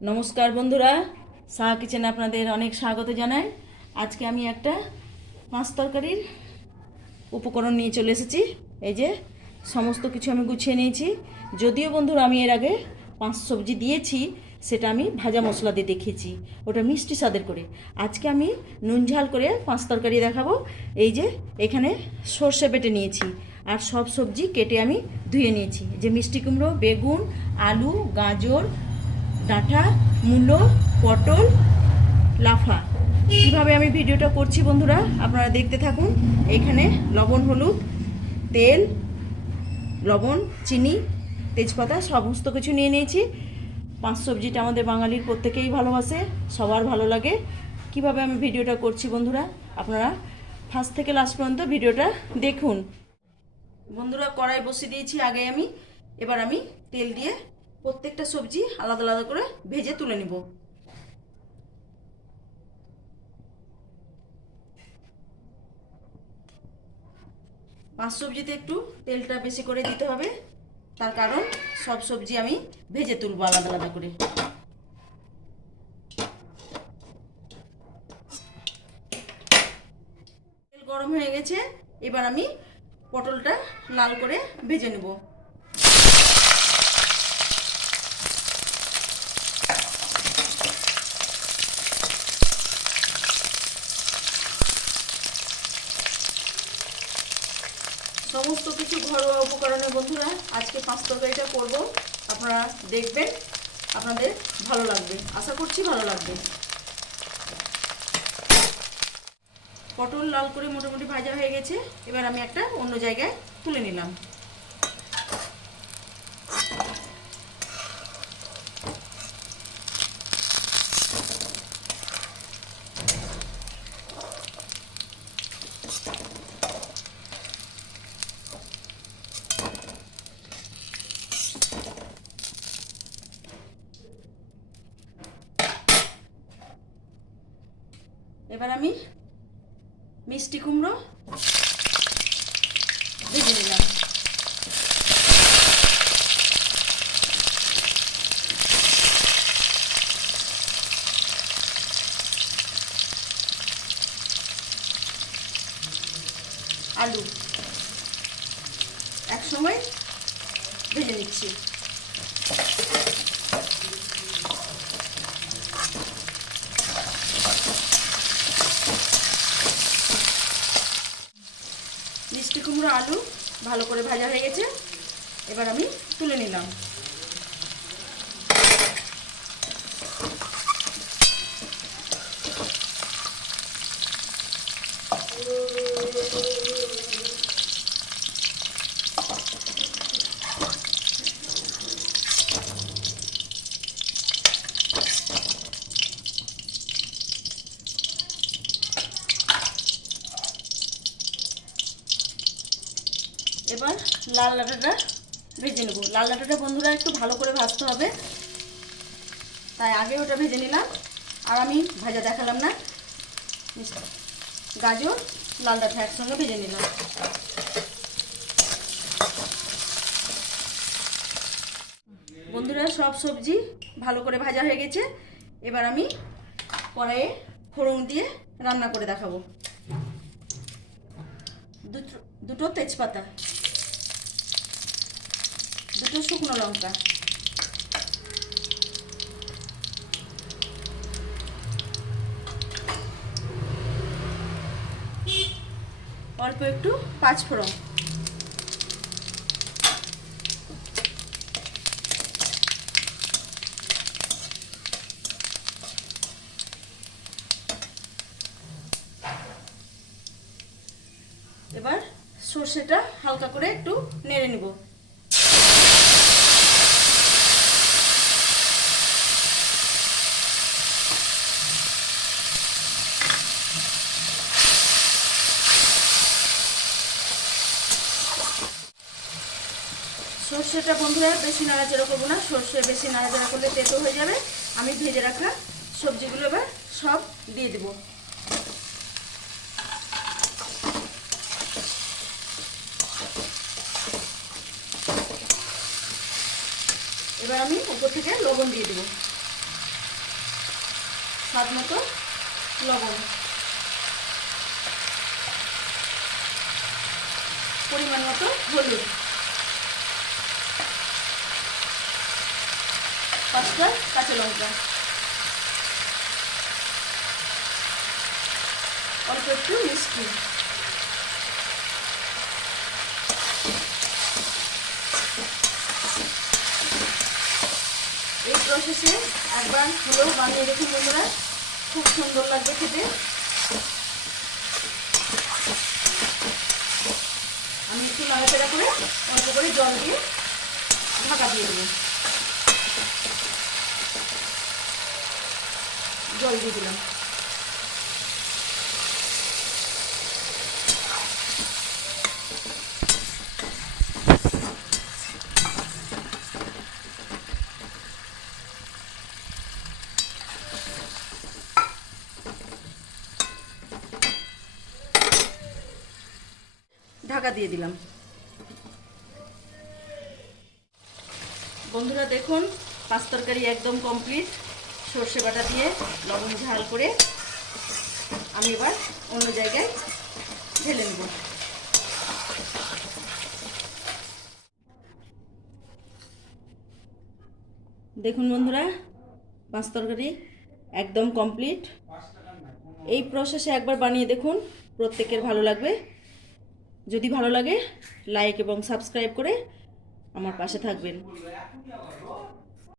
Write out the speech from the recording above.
নমস্কার বন্ধুরা, সাহা কিচেনে আপনাদের অনেক স্বাগত জানাই। আজকে আমি একটা মাছ তরকারির উপকরণ নিয়ে চলে এসেছি। এই যে সমস্ত কিছু আমি গুছিয়ে নিয়েছি। যদিও বন্ধুরা আমি এর আগে পাঁচ সবজি দিয়েছি, সেটা আমি ভাজা মশলা দিয়ে দেখিয়েছি, ওটা মিষ্টি স্বাদের করে। আজকে আমি নুন ঝাল করে পাঁচ তরকারি দেখাবো। এই যে এখানে সর্ষে বেটে নিয়েছি, আর সব সবজি কেটে আমি ধুয়ে নিয়েছি। যে মিষ্টি কুমড়ো, বেগুন, আলু, গাজর, ডাঁটা, মূলো, পটল, লাফা। কীভাবে আমি ভিডিওটা করছি বন্ধুরা আপনারা দেখতে থাকুন। এখানে লবণ, হলুদ, তেল, লবণ, চিনি, তেজপাতা সমস্ত কিছু নিয়ে নিয়েছি। পাঁচ সবজিটা আমাদের বাঙালির প্রত্যেকেই ভালোবাসে, সবার ভালো লাগে। কিভাবে আমি ভিডিওটা করছি বন্ধুরা আপনারা ফার্স্ট থেকে লাস্ট পর্যন্ত ভিডিওটা দেখুন। বন্ধুরা কড়াই বসিয়ে দিয়েছি আগে আমি। এবার আমি তেল দিয়ে প্রত্যেকটা সবজি আলাদা আলাদা করে ভেজে তুলে নিব। পাঁচ সবজিতে একটু তেলটা বেশি করে দিতে হবে, তার কারণ সব সবজি আমি ভেজে তুলবো আলাদা আলাদা করে। তেল গরম হয়ে গেছে, এবার আমি পটলটা লাল করে ভেজে নেব। সমস্ত কিছু ঘরোয়া উপকরণে বন্ধুরা আজকে পাঁচ তরকারিটা করবো। আপনারা দেখবেন, আপনাদের ভালো লাগবে, আশা করছি ভালো লাগবে। পটল লাল করে মোটামুটি ভাজা হয়ে গেছে, এবার আমি একটা অন্য জায়গায় তুলে নিলাম। এবার আমি মিষ্টি কুমড়ো ভেজে নিলাম। আলু একসঙ্গে ভেজে নিচ্ছি। মিষ্টি কুমড়ো আলু ভালো করে ভাজা হয়ে গেছে, এবার আমি তুলে নিলাম। এবার লাল ডাঁটাটা ভেজে নেব। লাল ডাঁটাটা বন্ধুরা একটু ভালো করে ভাজতে হবে, তাই আগে ওটা ভেজে নিলাম। আর আমি ভাজা দেখালাম না। গাজর, লাল ডাঁটা একসঙ্গে ভেজে নিলাম। বন্ধুরা সব সবজি ভালো করে ভাজা হয়ে গেছে, এবার আমি কড়াইয়ে ফোড়ন দিয়ে রান্না করে দেখাবো। দুটো তেজপাতা, দুটো শুকনো লঙ্কা, অল্প একটু পাঁচফোড়ন, এবার সর্ষেটা হালকা করে একটু নেড়ে নিব। সর্ষেটা বন্ধুরা বেশি নাড়াচাড়া করবো না, সর্ষে বেশি নাড়াচাড়া করলে তেতো হয়ে যাবে। আমি ভেজে রাখা সবজিগুলো এবার সব দিয়ে দেবো। এবার আমি উপর থেকে লবণ দিয়ে দেবো। স্বাদ মতো লবণ, পরিমাণ মতো হলুদ, 5টা কাঁচা লঙ্কা, অল্প একটু মিষ্টি। এই প্রসেসে একবার হলেও বানিয়ে দেখুন বন্ধুরা, খুব সুন্দর লাগবে খেতে। আমি একটু নাড়াচাড়া করে অল্প করে জল দিয়ে ঢাকা দিয়ে দেবো। জল দিয়ে দিলাম। ঢাকা দিয়ে দিলাম। বন্ধুরা দেখুন, পাঁচ তরকারি একদম কমপ্লিট। সর্ষে বাটা দিয়ে লবণ ঝাল করে আমি এবার অন্য জায়গায় ঢেলে নেব। দেখুন বন্ধুরা, পাঁচ তরকারি একদম কমপ্লিট। এই প্রসেসে একবার বানিয়ে দেখুন, প্রত্যেকের ভালো লাগবে। যদি ভালো লাগে লাইক এবং সাবস্ক্রাইব করে আমার পাশে থাকবেন।